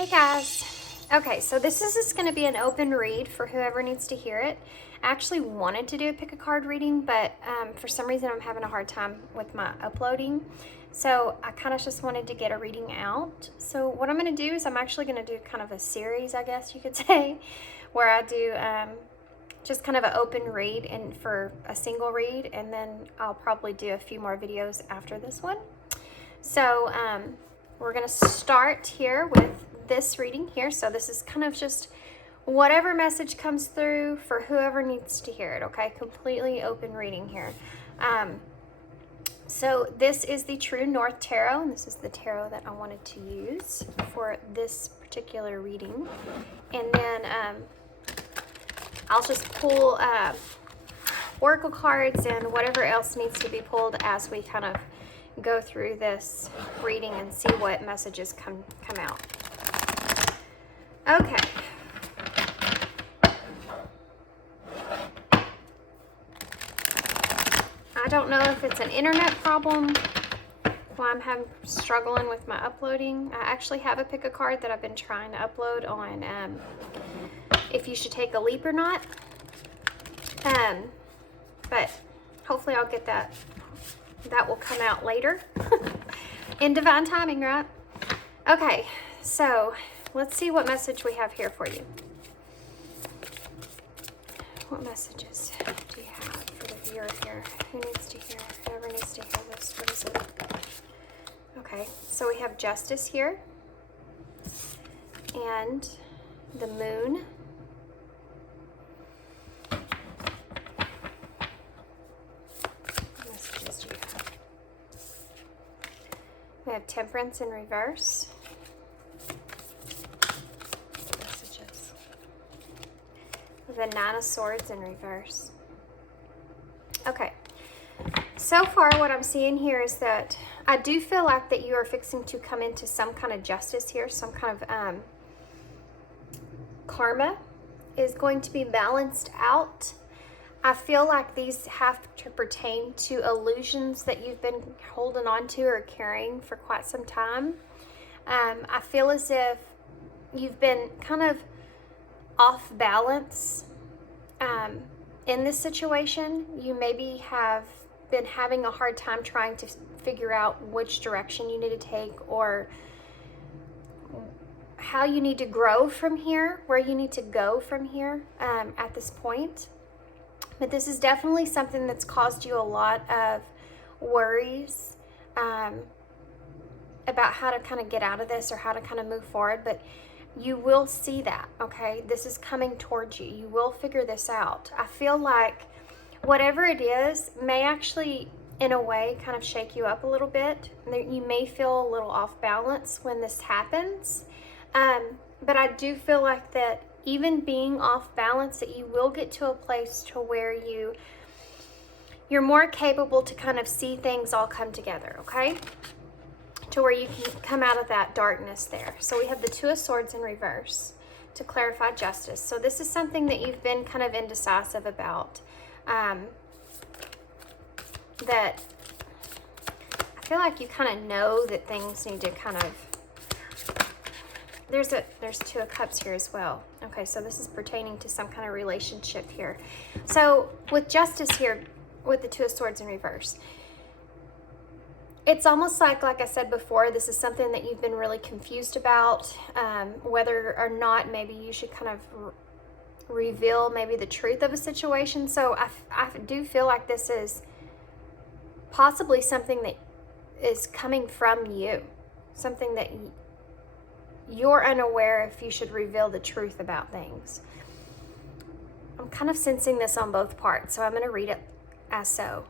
Hey guys. Okay, so this is just going to be an open read for whoever needs to hear it. I actually wanted to do a pick a card reading, but for some reason I'm having a hard time with my uploading. So I kind of just wanted to get a reading out. So what I'm going to do is I'm actually going to do kind of a series, I guess you could say, where I do just kind of an open read and for a single read, and then I'll probably do a few more videos after this one. So we're going to start here with this reading here. So this is kind of just whatever message comes through for whoever needs to hear it, okay? Completely open reading here. So this is the True North Tarot, and this is the tarot that I wanted to use for this particular reading. And then I'll just pull oracle cards and whatever else needs to be pulled as we kind of go through this reading and see what messages come out. Okay. I don't know if it's an internet problem while I'm struggling with my uploading. I actually have a pick a card that I've been trying to upload on if you should take a leap or not. But hopefully I'll get that. That will come out later in divine timing, right? Okay, so let's see what message we have here for you. What messages do you have for the viewer here? Who needs to hear? Whoever needs to hear this. What is it? Okay, so we have Justice here and the Moon. What messages do you have? We have Temperance in reverse. Messages. The Nine of Swords in reverse. Okay. So far what I'm seeing here is that I do feel like that you are fixing to come into some kind of justice here. Some kind of karma is going to be balanced out. I feel like these have to pertain to illusions that you've been holding on to or carrying for quite some time. I feel as if you've been kind of off balance in this situation. You maybe have been having a hard time trying to figure out which direction you need to take or how you need to grow from here, where you need to go from here at this point. But this is definitely something that's caused you a lot of worries about how to kind of get out of this or how to kind of move forward. But you will see that, okay? This is coming towards you. You will figure this out. I feel like whatever it is may actually, in a way, kind of shake you up a little bit. You may feel a little off balance when this happens. But I do feel like that even being off balance, that you will get to a place to where you're more capable to kind of see things all come together, okay? To where you can come out of that darkness there. So we have the Two of Swords in reverse to clarify justice. So this is something that you've been kind of indecisive about. That I feel like you kind of know that things need to kind of, there's Two of Cups here as well. Okay, so this is pertaining to some kind of relationship here. So with justice here, with the Two of Swords in reverse, it's almost like I said before, this is something that you've been really confused about, whether or not maybe you should kind of reveal maybe the truth of a situation. So I do feel like this is possibly something that is coming from you, something that you're unaware if you should reveal the truth about things. I'm kind of sensing this on both parts, so I'm going to read it as so.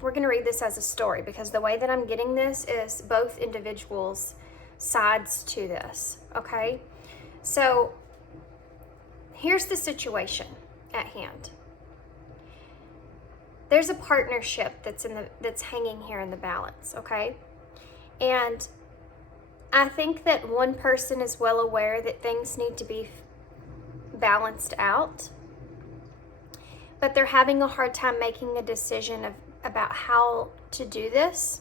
We're going to read this as a story because the way that I'm getting this is both individuals' sides to this, okay? So here's the situation at hand. There's a partnership that's hanging here in the balance, okay? And I think that one person is well aware that things need to be balanced out, but they're having a hard time making a decision about how to do this.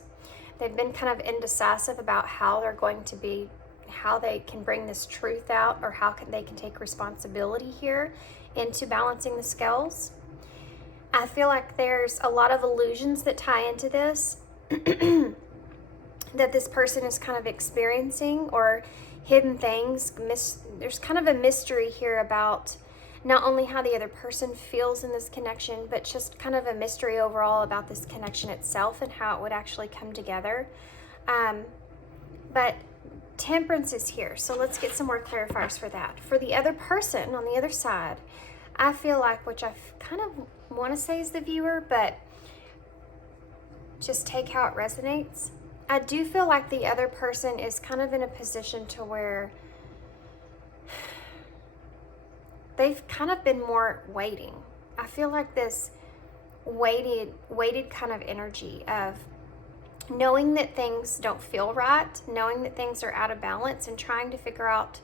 They've been kind of indecisive about how they're going to be how they can bring this truth out, or how they can take responsibility here into balancing the scales. I feel like there's a lot of illusions that tie into this that this person is kind of experiencing, or hidden things. There's kind of a mystery here about not only how the other person feels in this connection, but just kind of a mystery overall about this connection itself and how it would actually come together. But Temperance is here, so let's get some more clarifiers for that. For the other person on the other side, I feel like, which I kind of want to say is the viewer, but just take how it resonates. I do feel like the other person is kind of in a position to where they've kind of been more waiting. I feel like this waited kind of energy of knowing that things don't feel right, knowing that things are out of balance, and trying to figure out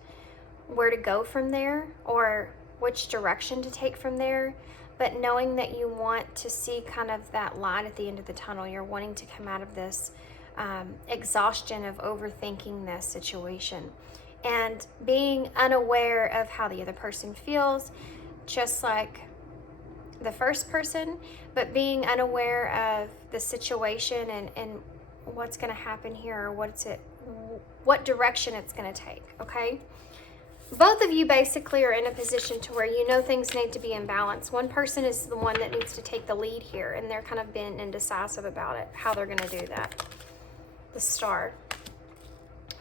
where to go from there, or which direction to take from there. But knowing that you want to see kind of that light at the end of the tunnel. You're wanting to come out of this exhaustion of overthinking this situation, and being unaware of how the other person feels, just like the first person, but being unaware of the situation and what's going to happen here, or what direction it's going to take. Okay, both of you basically are in a position to where you know things need to be in balance. One person is the one that needs to take the lead here, and they're kind of being indecisive about it, how they're going to do that. The Star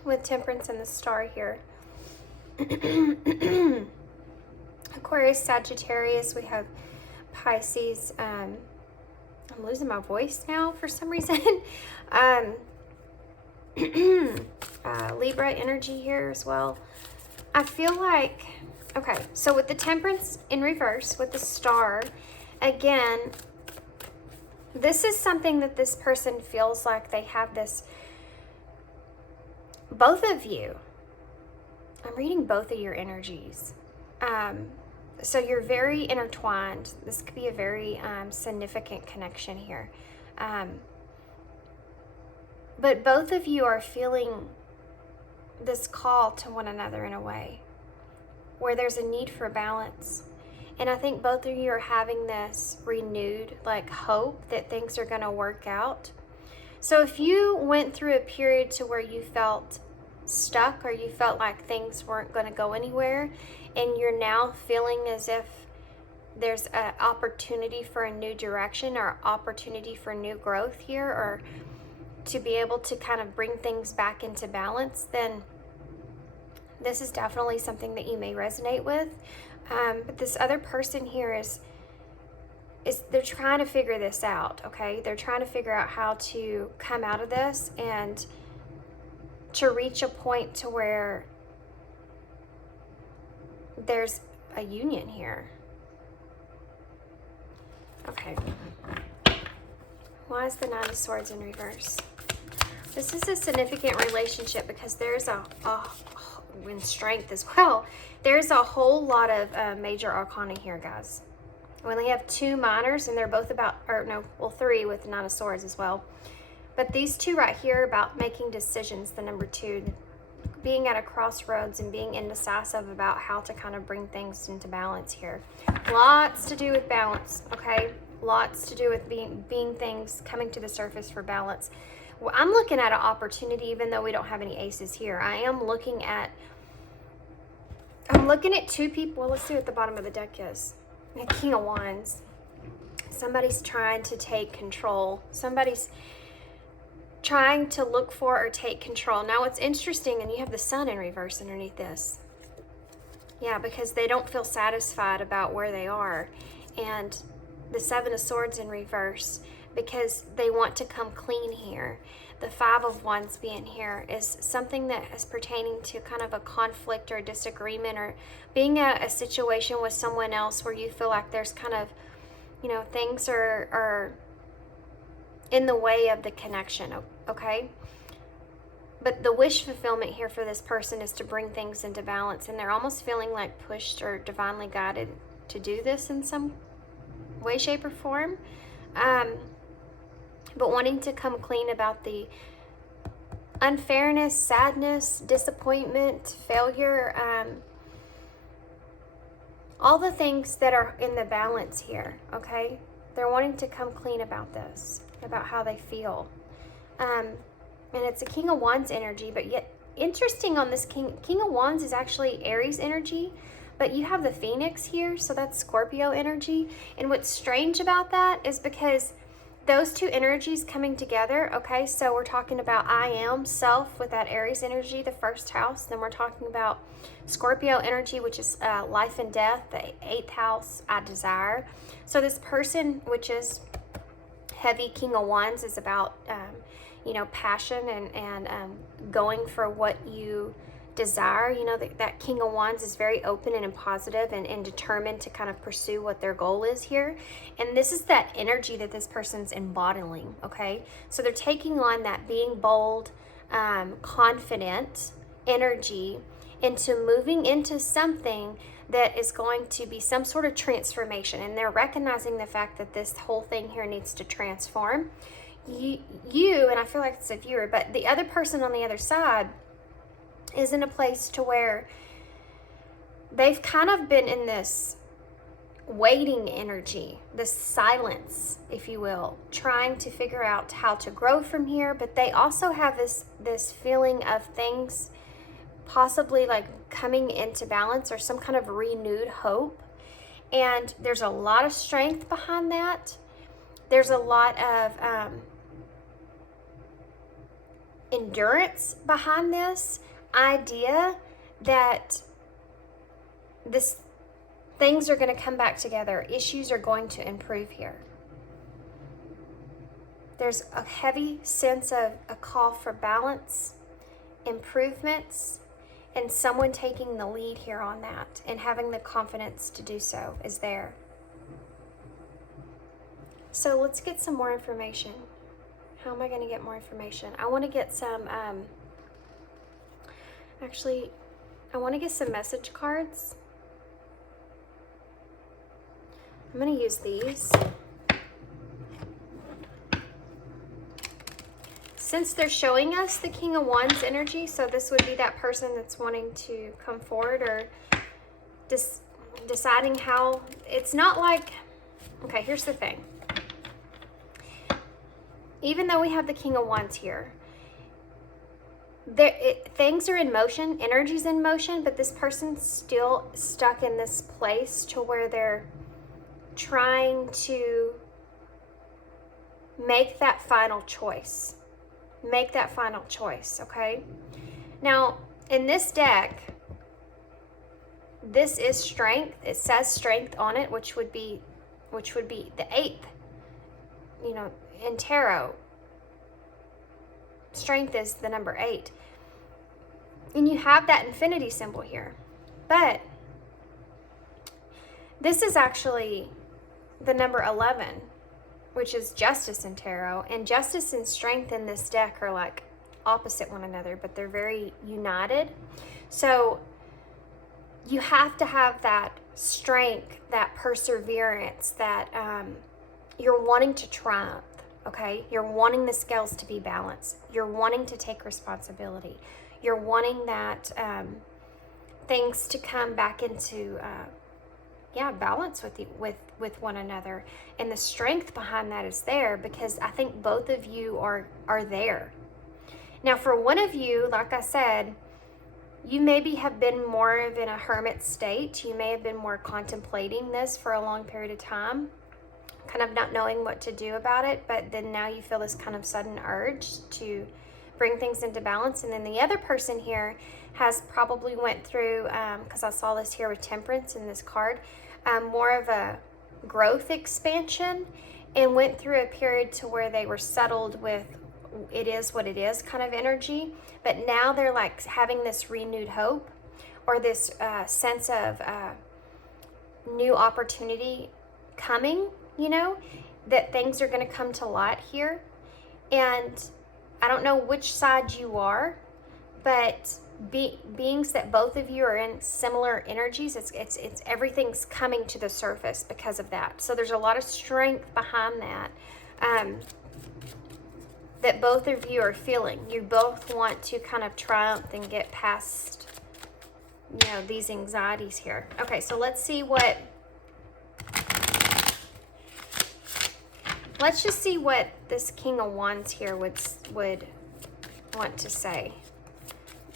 with Temperance and the Star here. Aquarius, Sagittarius, we have Pisces. I'm losing my voice now for some reason. Libra energy here as well. I feel like, okay, so with the Temperance in reverse, with the Star, again, this is something that this person feels like they have this, both of you, I'm reading both of your energies. So you're very intertwined. This could be a very significant connection here. But both of you are feeling this call to one another in a way where there's a need for balance. And I think both of you are having this renewed like hope that things are going to work out. So if you went through a period to where you felt stuck, or you felt like things weren't going to go anywhere, and you're now feeling as if there's an opportunity for a new direction, or opportunity for new growth here, or to be able to kind of bring things back into balance, then this is definitely something that you may resonate with. But this other person here is they're trying to figure this out, okay? They're trying to figure out how to come out of this and to reach a point to where there's a union here. Okay. Why is the Nine of Swords in reverse? This is a significant relationship because there's in strength as well. There's a whole lot of major arcana here, guys. We only have two minors, and they're both about, three with the Nine of Swords as well. But these two right here about making decisions, the number two, being at a crossroads and being indecisive about how to kind of bring things into balance here. Lots to do with balance, okay? Lots to do with being things coming to the surface for balance. Well, I'm looking at an opportunity, even though we don't have any aces here. I'm looking at two people. Well, let's see what the bottom of the deck is. The King of Wands. Somebody's trying to take control. Somebody's trying to look for or take control. Now, what's interesting, and you have the Sun in reverse underneath this. Yeah, because they don't feel satisfied about where they are. And the Seven of Swords in reverse, because they want to come clean here. The Five of Wands being here is something that is pertaining to kind of a conflict or a disagreement, or being at a situation with someone else where you feel like there's kind of, things are in the way of the connection, okay? But the wish fulfillment here for this person is to bring things into balance, and they're almost feeling like pushed or divinely guided to do this in some way, shape, or form. But wanting to come clean about the unfairness, sadness, disappointment, failure, all the things that are in the balance here, okay? They're wanting to come clean about this, about how they feel. And it's a King of Wands energy, but yet interesting on this King of Wands is actually Aries energy, but you have the Phoenix here, so that's Scorpio energy. And what's strange about that is because those two energies coming together, okay, so we're talking about I am, self, with that Aries energy, the first house. Then we're talking about Scorpio energy, which is life and death, the 8th house, I desire. So this person, which is heavy King of Wands, is about, you know, passion and going for what you desire. You know, that King of Wands is very open and positive and determined to kind of pursue what their goal is here. And this is that energy that this person's embodying, okay? So they're taking on that being bold, confident energy into moving into something that is going to be some sort of transformation. And they're recognizing the fact that this whole thing here needs to transform. You, and I feel like it's a viewer, but the other person on the other side is in a place to where they've kind of been in this waiting energy, this silence, if you will, trying to figure out how to grow from here. But they also have this feeling of things possibly like coming into balance or some kind of renewed hope. And there's a lot of strength behind that. There's a lot of endurance behind this idea that things are going to come back together. Issues are going to improve here. There's a heavy sense of a call for balance, improvements, and someone taking the lead here on that and having the confidence to do so is there. So let's get some more information. How am I going to get more information? I want to get some, actually, I want to get some message cards. I'm going to use these. Since they're showing us the King of Wands energy, so this would be that person that's wanting to come forward or deciding how, it's not like, okay, here's the thing. Even though we have the King of Wands here, things are in motion, energy's in motion, but this person's still stuck in this place to where they're trying to make that final choice. Make that final choice, okay? Now, in this deck, this is strength. It says strength on it, which would be the 8th. You know, in tarot, strength is the number 8. And you have that infinity symbol here. But this is actually the number 11, which is justice in tarot. And justice and strength in this deck are like opposite one another, but they're very united. So you have to have that strength, that perseverance, that you're wanting to triumph, okay? You're wanting the scales to be balanced. You're wanting to take responsibility. You're wanting that things to come back into balance with one another. And the strength behind that is there because I think both of you are there. Now, for one of you, like I said, you maybe have been more of in a hermit state. You may have been more contemplating this for a long period of time, kind of not knowing what to do about it, but then now you feel this kind of sudden urge to bring things into balance. And then the other person here has probably went through, because I saw this here with Temperance in this card, more of a growth expansion, and went through a period to where they were settled with it is what it is kind of energy. But now they're like having this renewed hope or this sense of new opportunity coming, you know, that things are going to come to light here. And I don't know which side you are, but beings that both of you are in similar energies, it's everything's coming to the surface because of that. So there's a lot of strength behind that. that both of you are feeling. You both want to kind of triumph and get past, you know, these anxieties here. Okay, so let's see what, let's just see what this King of Wands here would want to say.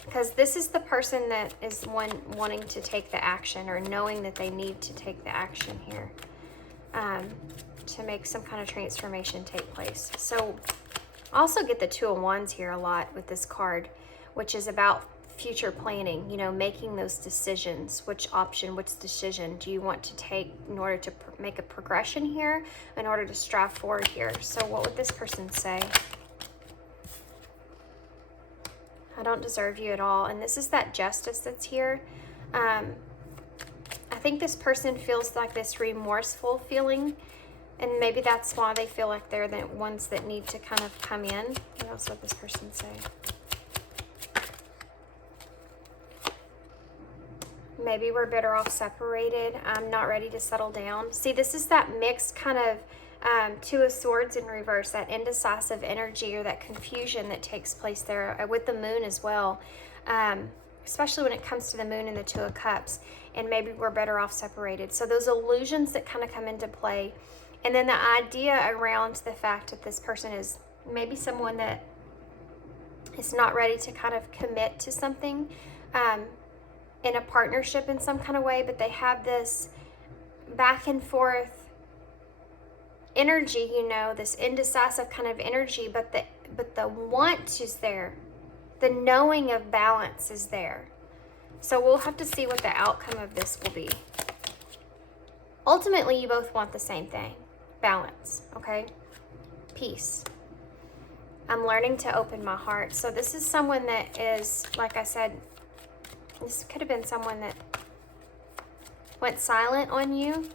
Because this is the person that is wanting to take the action, or knowing that they need to take the action here to make some kind of transformation take place. So I also get the Two of Wands here a lot with this card, which is about future planning, you know, making those decisions. Which option, which decision do you want to take in order to make a progression here, in order to strive forward here? So what would this person say? I don't deserve you at all. And this is that Justice that's here. I think this person feels like this remorseful feeling, and maybe that's why they feel like they're the ones that need to kind of come in. What else would this person say? Maybe we're better off separated. I'm not ready to settle down. See, this is that mixed kind of Two of Swords in reverse, that indecisive energy, or that confusion that takes place there with the Moon as well, especially when it comes to the Moon and the Two of Cups. And maybe we're better off separated. So those illusions that kind of come into play, and then the idea around the fact that this person is maybe someone that is not ready to kind of commit to something in a partnership in some kind of way, but they have this back and forth energy, you know, this indecisive kind of energy, but the want is there. The knowing of balance is there. So we'll have to see what the outcome of this will be. Ultimately, you both want the same thing. Balance, okay? Peace. I'm learning to open my heart. So this is someone that is, like I said, this could have been someone that went silent on you,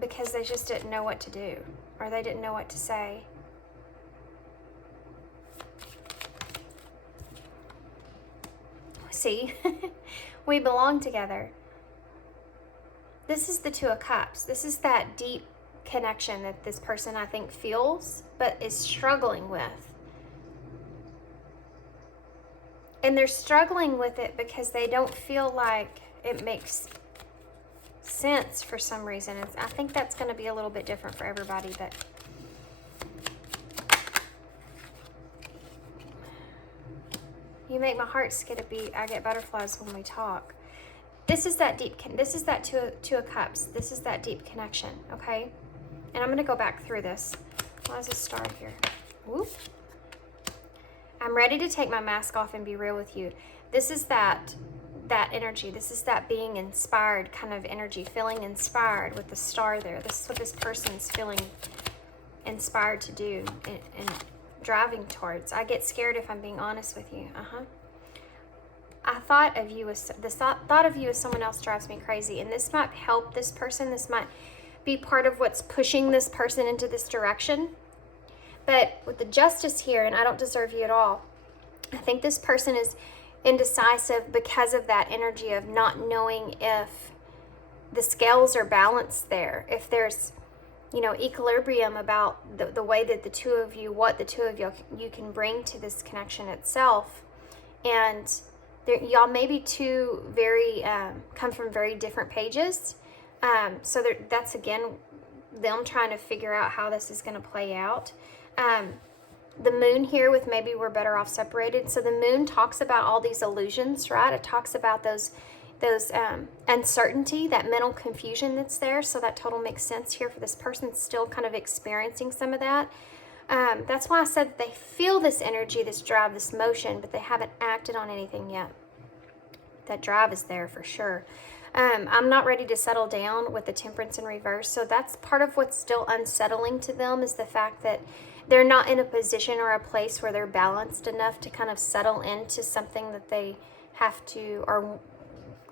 because they just didn't know what to do, or they didn't know what to say. See, we belong together. This is the Two of Cups. This is that deep connection that this person, I think, feels, but is struggling with. And they're struggling with it because they don't feel like it makes sense for some reason. I think that's going to be a little bit different for everybody, but you make my heart skip a beat. I get butterflies when we talk. This is that deep, this is that two of Cups. This is that deep connection, okay? And I'm going to go back through this. Why is this star here? Whoop. I'm ready to take my mask off and be real with you. This is that energy. This is that being inspired kind of energy, feeling inspired with the star there. This is what this person's feeling inspired to do and driving towards. I get scared if I'm being honest with you. I thought of you as thought of you as someone else drives me crazy, and this might help this person. This might be part of what's pushing this person into this direction. But with the Justice here, and I don't deserve you at all, I think this person is indecisive because of that energy of not knowing if the scales are balanced there, if there's, you know, equilibrium about the way that the two of you, what the two of you can bring to this connection itself. And y'all may be two very come from very different pages, so that's again them trying to figure out how this is going to play out. The Moon here with maybe we're better off separated. So the Moon talks about all these illusions, right? It talks about those uncertainty, that mental confusion that's there. So that total makes sense here for this person still kind of experiencing some of that. That's why I said that they feel this energy, this drive, this motion, but they haven't acted on anything yet. That drive is there for sure. I'm not ready to settle down with the Temperance in reverse. So that's part of what's still unsettling to them, is the fact that they're not in a position or a place where they're balanced enough to kind of settle into something that they have to, or,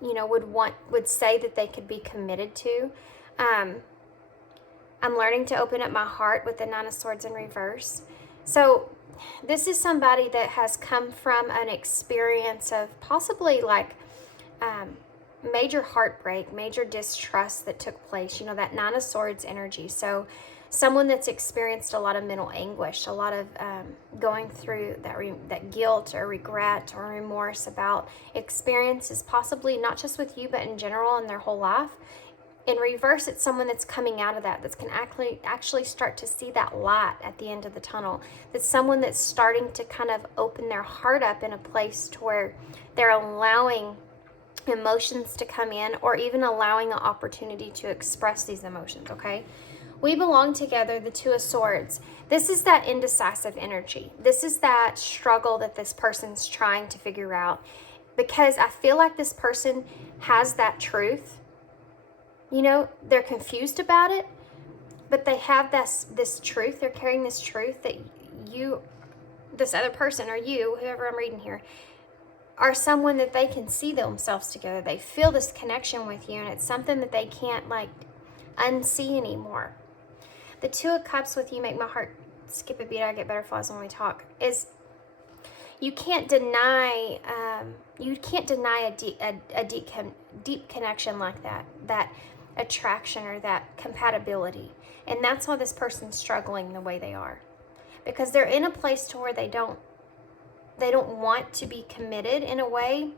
you know, would say that they could be committed to. I'm learning to open up my heart with the Nine of Swords in reverse. So this is somebody that has come from an experience of possibly like major heartbreak, major distrust that took place, you know, that Nine of Swords energy. So someone that's experienced a lot of mental anguish, a lot of going through that guilt or regret or remorse about experiences, possibly not just with you, but in general in their whole life. In reverse, it's someone that's coming out of that can actually start to see that light at the end of the tunnel. That's someone that's starting to kind of open their heart up in a place to where they're allowing emotions to come in, or even allowing an opportunity to express these emotions, okay? We belong together, the Two of Swords. This is that indecisive energy. This is that struggle that this person's trying to figure out, because I feel like this person has that truth. You know, they're confused about it, but they have this truth. They're carrying this truth that you, this other person, or you, whoever I'm reading here, are someone that they can see themselves together. They feel this connection with you, and it's something that they can't like unsee anymore. The Two of Cups with you make my heart skip a beat. I get butterflies when we talk. Is you can't deny a deep connection like that attraction or that compatibility, and that's why this person's struggling the way they are, because they're in a place to where they don't want to be committed in a way,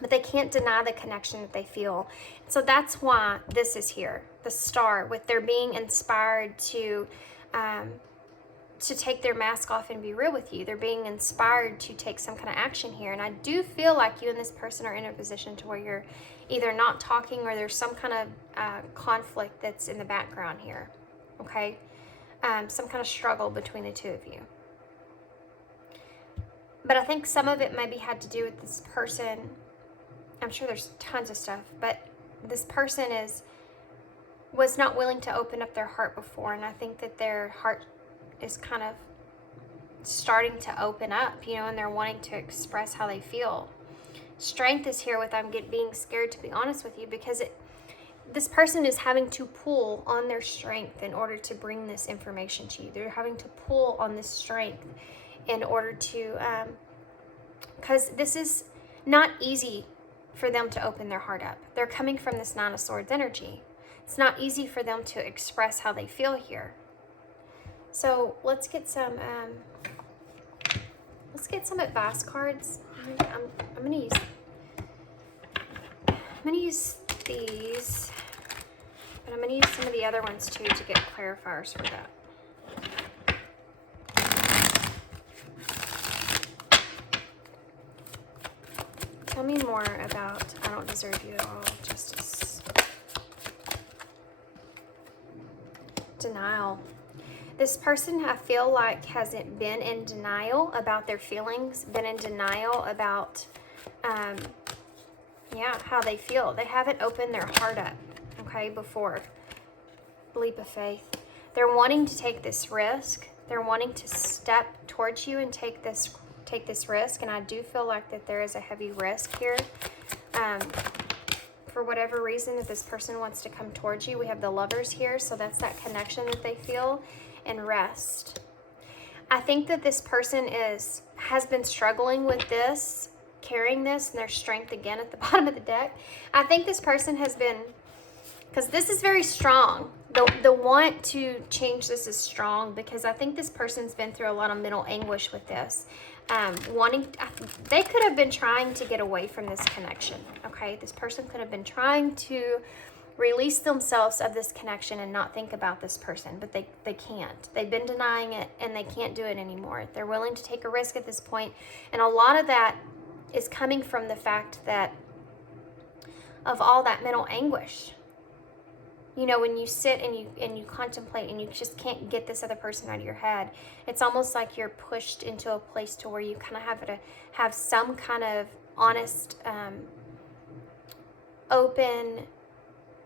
but they can't deny the connection that they feel. So that's why this is here, the Star, with their being inspired to take their mask off and be real with you. They're being inspired to take some kind of action here. And I do feel like you and this person are in a position to where you're either not talking, or there's some kind of conflict that's in the background here, okay? Some kind of struggle between the two of you. But I think some of it maybe had to do with this person. I'm sure there's tons of stuff, but this person was not willing to open up their heart before, and I think that their heart is kind of starting to open up, you know, and they're wanting to express how they feel. Strength is here with I'm being scared to be honest with you, because this person is having to pull on their strength in order to bring this information to you. They're having to pull on this strength in order to, because this is not easy for them to open their heart up. They're coming from this Nine of Swords energy. It's not easy for them to express how they feel here. So let's get some advice cards. I'm gonna use these, but I'm gonna use some of the other ones too to get clarifiers for that. Tell me more about I don't deserve you at all, Justice. Denial. This person, I feel like, hasn't been in denial about their feelings, been in denial about, how they feel. They haven't opened their heart up, okay, before. Leap of faith. They're wanting to take this risk. They're wanting to step towards you and take this risk, and I do feel like that there is a heavy risk here. For whatever reason that this person wants to come towards you. We have the Lovers here, so that's that connection that they feel. And rest. I think that this person has been struggling with this, carrying this, and their strength again at the bottom of the deck. I think this person has been, because this is very strong. The want to change this is strong, because I think this person's been through a lot of mental anguish with this. They could have been trying to get away from this connection, okay? This person could have been trying to release themselves of this connection and not think about this person, but they can't. They've been denying it, and they can't do it anymore. They're willing to take a risk at this point, and a lot of that is coming from the fact that of all that mental anguish. You know, when you sit and you contemplate and you just can't get this other person out of your head, it's almost like you're pushed into a place to where you kind of have to have some kind of honest, open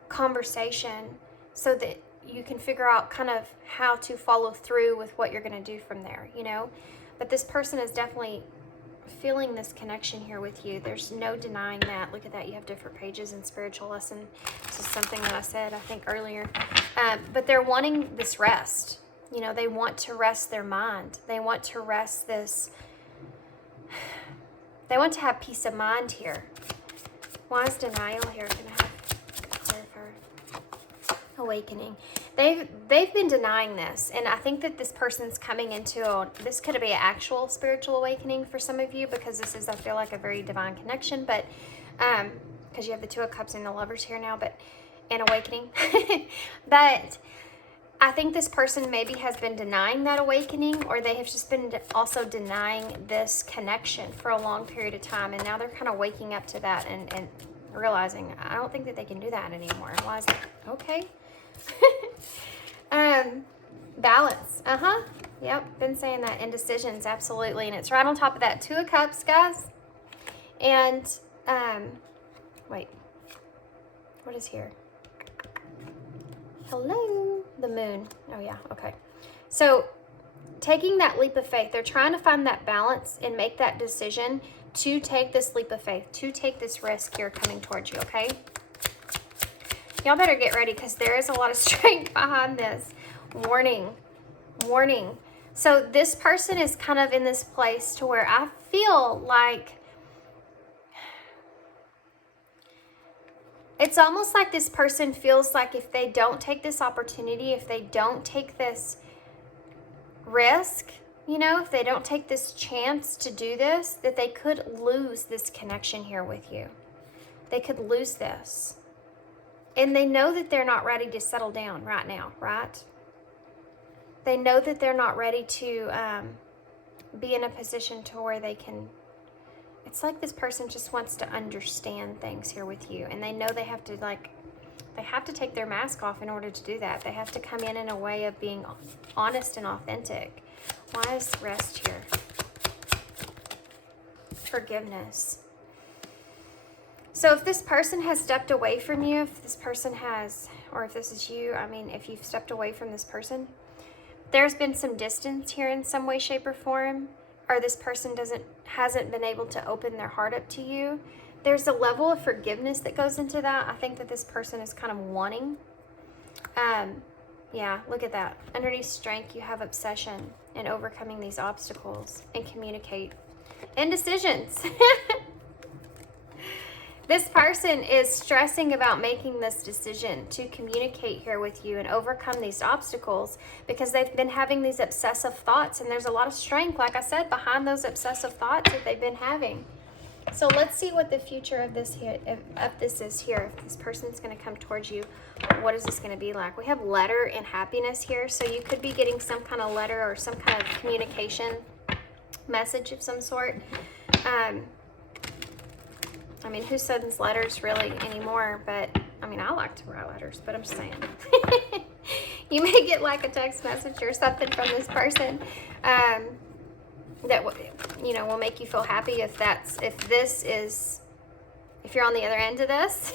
conversation so that you can figure out kind of how to follow through with what you're going to do from there, you know. But this person is definitely feeling this connection here with you. There's no denying that. Look at that. You have different pages in spiritual lesson. This is something that I said, I think, earlier. But they're wanting this rest. You know, they want to rest their mind. They want to rest this. They want to have peace of mind here. Why is denial here? Can I have clarifier? Awakening. They've been denying this, and I think that this person's coming into this could be an actual spiritual awakening for some of you, because this is, I feel like, a very divine connection, but because you have the Two of Cups and the Lovers here now, but an awakening. But I think this person maybe has been denying that awakening, or they have just been also denying this connection for a long period of time, and now they're kind of waking up to that and realizing, I don't think that they can do that anymore. Why is that? Okay. Balance. Yep, been saying that. Indecisions, absolutely. And it's right on top of that Two of Cups, guys. And wait, what is here? Hello, the Moon. Oh yeah, okay. So taking that leap of faith, they're trying to find that balance and make that decision to take this leap of faith, to take this risk here coming towards you, okay? Y'all better get ready, because there is a lot of strength behind this. Warning, warning. So this person is kind of in this place to where I feel like it's almost like this person feels like if they don't take this opportunity, if they don't take this risk, you know, if they don't take this chance to do this, that they could lose this connection here with you. They could lose this. And they know that they're not ready to settle down right now, right? They know that they're not ready to be in a position to where they can, it's like this person just wants to understand things here with you. And they know they have to, like, they have to take their mask off in order to do that. They have to come in a way of being honest and authentic. Why is rest here? Forgiveness. So if this person has stepped away from you, if this person has, or if this is you, I mean, if you've stepped away from this person, there's been some distance here in some way, shape, or form, or this person hasn't been able to open their heart up to you. There's a level of forgiveness that goes into that. I think that this person is kind of wanting. Yeah, look at that. Underneath strength, you have obsession and overcoming these obstacles and communicate. Indecisions. This person is stressing about making this decision to communicate here with you and overcome these obstacles, because they've been having these obsessive thoughts, and there's a lot of strength, like I said, behind those obsessive thoughts that they've been having. So let's see what the future of this here, of this is here. If this person's going to come towards you, what is this going to be like? We have letter and happiness here, so you could be getting some kind of letter or some kind of communication message of some sort. I mean, who sends letters really anymore? But I mean, I like to write letters, but I'm just saying. You may get like a text message or something from this person that, you know, will make you feel happy if you're on the other end of this.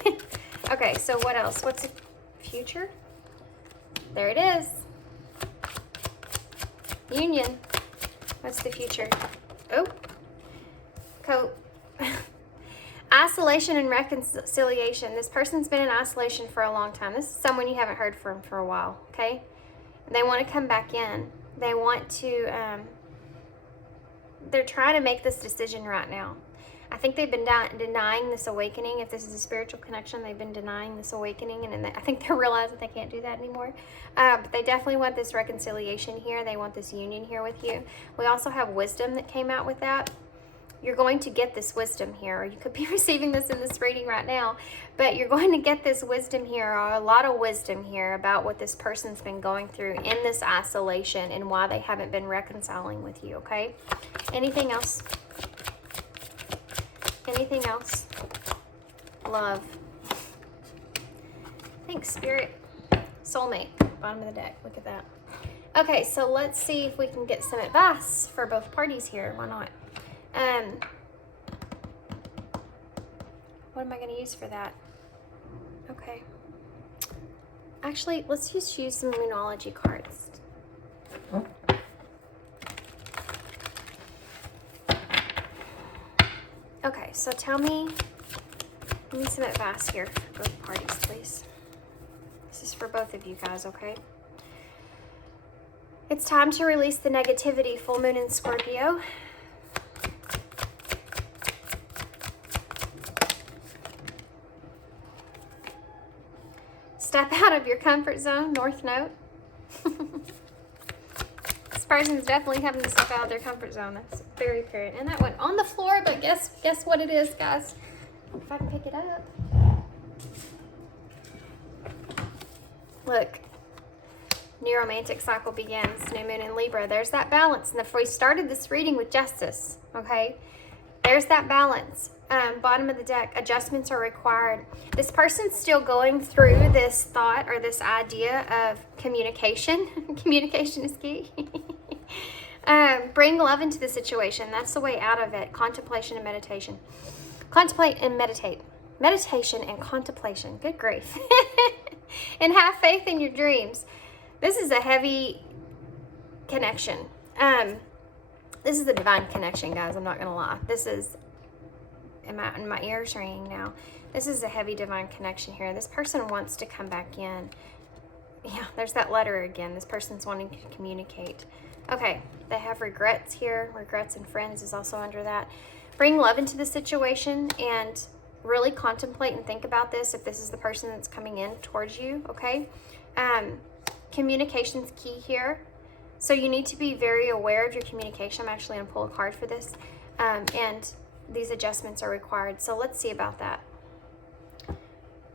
Okay, so what else? What's the future? There it is. Union. What's the future? Oh, coat. Isolation and reconciliation. This person's been in isolation for a long time. This is someone you haven't heard from for a while, okay? And they want to come back in. They want to, they're trying to make this decision right now. I think they've been denying this awakening. If this is a spiritual connection, they've been denying this awakening, and I think they're realizing they can't do that anymore. But they definitely want this reconciliation here. They want this union here with you. We also have wisdom that came out with that. You're going to get this wisdom here, or you could be receiving this in this reading right now, but you're going to get this wisdom here, or a lot of wisdom here about what this person's been going through in this isolation and why they haven't been reconciling with you, okay? Anything else? Anything else? Love. Thanks, Spirit. Soulmate. Bottom of the deck. Look at that. Okay, so let's see if we can get some advice for both parties here. Why not? What am I going to use for that? Okay. Actually, let's just use some Moonology cards. Okay, so tell me, give me some advice here for both parties, please. This is for both of you guys, okay? It's time to release the negativity, full moon in Scorpio. step out of your comfort zone, North Node. This person's definitely having to step out of their comfort zone. That's very apparent. And that went on the floor, but guess what it is, guys? If I can pick it up. Look. New romantic cycle begins. New moon in Libra. There's that balance. And if we started this reading with justice, okay? There's that balance. Bottom of the deck, adjustments are required. This person's still going through this thought or this idea of communication. Communication is key. Bring love into the situation. That's the way out of it. Contemplation and meditation. Contemplate and meditate. Meditation and contemplation. Good grief. And have faith in your dreams. This is a heavy connection. This is a divine connection, guys. I'm not going to lie. This is, and my ears ringing now. This is a heavy divine connection here. This person wants to come back in. Yeah, there's that letter again. This person's wanting to communicate. Okay, they have regrets here. Regrets and friends is also under that. Bring love into the situation and really contemplate and think about this if this is the person that's coming in towards you, okay? Communication's key here. So you need to be very aware of your communication. I'm actually going to pull a card for this. And these adjustments are required. So let's see about that.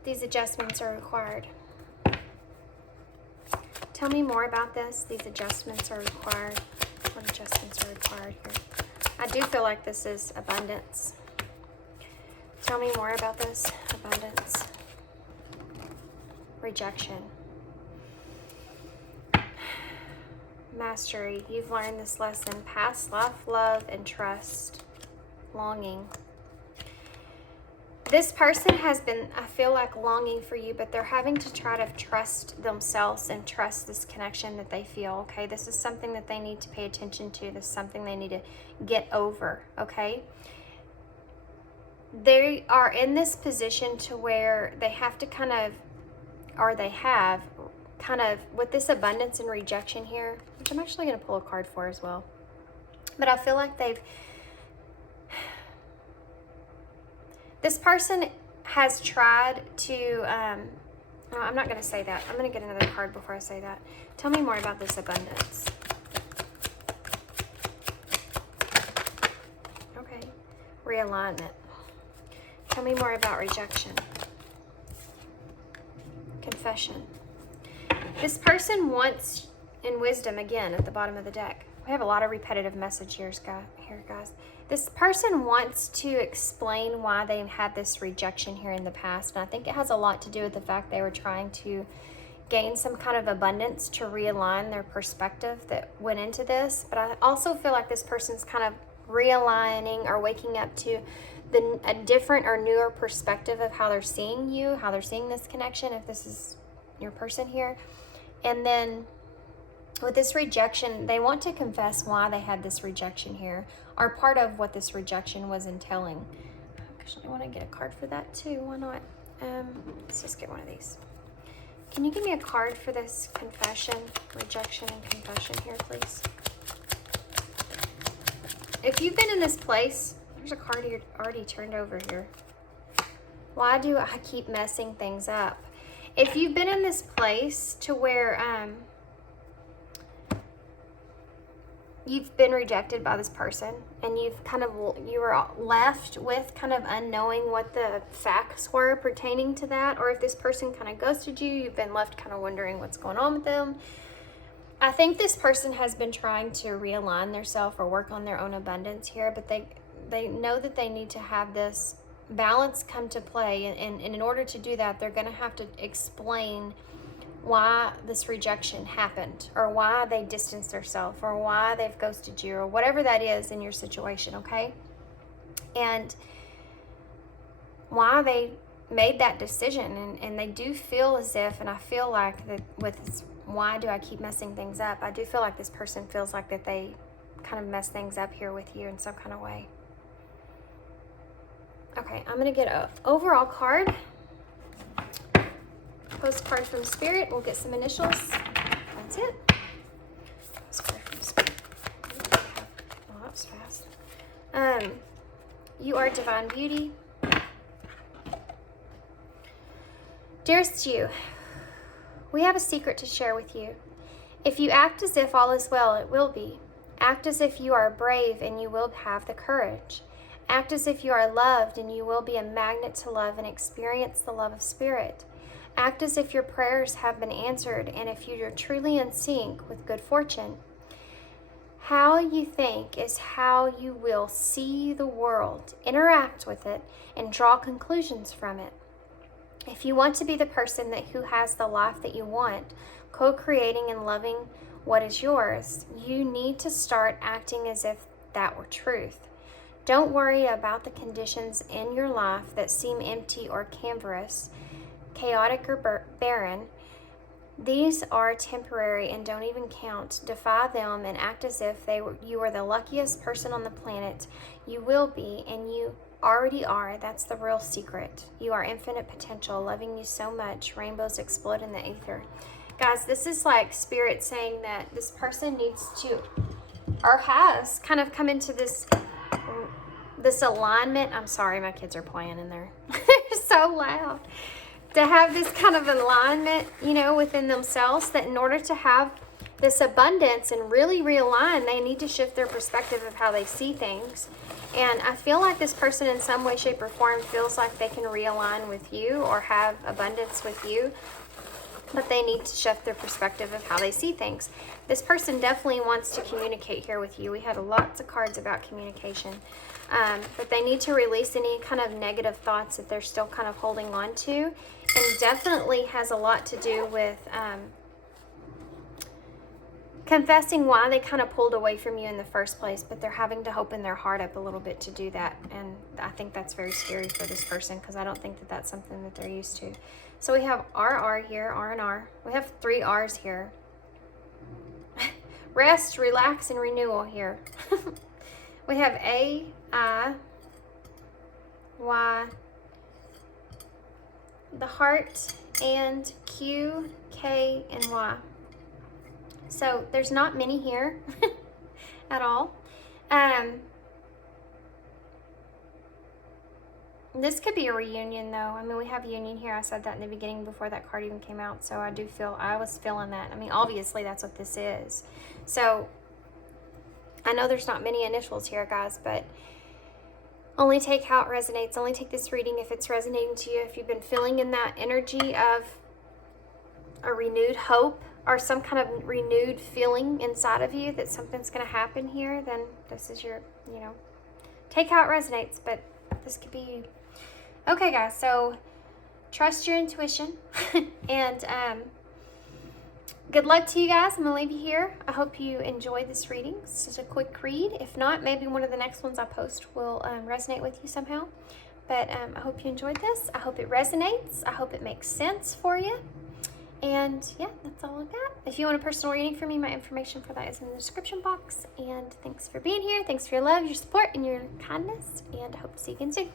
These adjustments are required. Tell me more about this. These adjustments are required. What adjustments are required here? I do feel like this is abundance. Tell me more about this. Abundance. Rejection. Mastery. You've learned this lesson. Past life, love, and trust. Longing. This person has been, I feel like, longing for you, but they're having to try to trust themselves and trust this connection that they feel, okay? This is something that they need to pay attention to. This is something they need to get over, okay? They are in this position to where they have to kind of, or they have kind of, with this abundance and rejection here, which I'm actually going to pull a card for as well. But I feel like this person has tried to, no, I'm not going to say that. I'm going to get another card before I say that. Tell me more about this abundance. Okay. Realignment. Tell me more about rejection. Confession. This person wants, in wisdom, again, at the bottom of the deck. We have a lot of repetitive message here, guys. This person wants to explain why they had this rejection here in the past. And I think it has a lot to do with the fact they were trying to gain some kind of abundance to realign their perspective that went into this. But I also feel like this person's kind of realigning or waking up to a different or newer perspective of how they're seeing you, how they're seeing this connection, if this is your person here. And then with this rejection, they want to confess why they had this rejection here, or part of what this rejection was entailing. Actually, I want to get a card for that too. Why not? Let's just get one of these. Can you give me a card for this confession, rejection, and confession here, please? If you've been in this place, there's a card here already turned over here. Why do I keep messing things up? If you've been in this place to where you've been rejected by this person and you were left with kind of unknowing what the facts were pertaining to that, or if this person kind of ghosted you, you've been left kind of wondering what's going on with them. I think this person has been trying to realign themselves or work on their own abundance here, but they know that they need to have this balance come to play, and in order to do that, they're going to have to explain why this rejection happened, or why they distanced themselves, or why they've ghosted you, or whatever that is in your situation, okay? And why they made that decision, and they do feel as if, and I feel like that with this, why do I keep messing things up? I do feel like this person feels like that they kind of mess things up here with you in some kind of way. Okay, I'm going to get an overall card. Postcard from Spirit. We'll get some initials. That's it. Postcard from Spirit. Oh, that was fast. You are divine beauty. Dearest you, We have a secret to share with you. If you act as if all is well, it will be. Act as if you are brave and you will have the courage. Act as if you are loved and you will be a magnet to love and experience the love of Spirit. Act as if your prayers have been answered and if you are truly in sync with good fortune. How you think is how you will see the world, interact with it, and draw conclusions from it. If you want to be the person who has the life that you want, co-creating and loving what is yours, you need to start acting as if that were truth. Don't worry about the conditions in your life that seem empty or cancerous, chaotic or barren. These are temporary and don't even count. Defy them and act as if you are the luckiest person on the planet. You will be, and you already are. That's the real secret. You are infinite potential, loving you so much. Rainbows explode in the ether. Guys, this is like Spirit saying that this person needs to, or has, kind of come into this alignment. I'm sorry, my kids are playing in there. They're so loud. To have this kind of alignment, you know, within themselves, that in order to have this abundance and really realign, they need to shift their perspective of how they see things. And I feel like this person in some way, shape, or form feels like they can realign with you or have abundance with you, but they need to shift their perspective of how they see things. This person definitely wants to communicate here with you. We had lots of cards about communication. But they need to release any kind of negative thoughts that they're still kind of holding on to. And definitely has a lot to do with confessing why they kind of pulled away from you in the first place, but they're having to open their heart up a little bit to do that. And I think that's very scary for this person, because I don't think that that's something that they're used to. So we have RR here, R&R. We have 3 R's here. Rest, relax, and renewal here. We have A, I, Y, the heart, and Q, K, and Y. So there's not many here at all. This could be a reunion, though. I mean, we have union here. I said that in the beginning before that card even came out. So I was feeling that. I mean, obviously that's what this is. So I know there's not many initials here, guys, but only take how it resonates. Only take this reading if it's resonating to you. If you've been feeling in that energy of a renewed hope or some kind of renewed feeling inside of you that something's going to happen here, then this is your, take how it resonates, but this could be you. Okay, guys, so trust your intuition and good luck to you guys. I'm going to leave you here. I hope you enjoyed this reading. It's just a quick read. If not, maybe one of the next ones I post will resonate with you somehow. But I hope you enjoyed this. I hope it resonates. I hope it makes sense for you. And yeah, that's all I got. If you want a personal reading from me, my information for that is in the description box. And thanks for being here. Thanks for your love, your support, and your kindness. And I hope to see you again soon.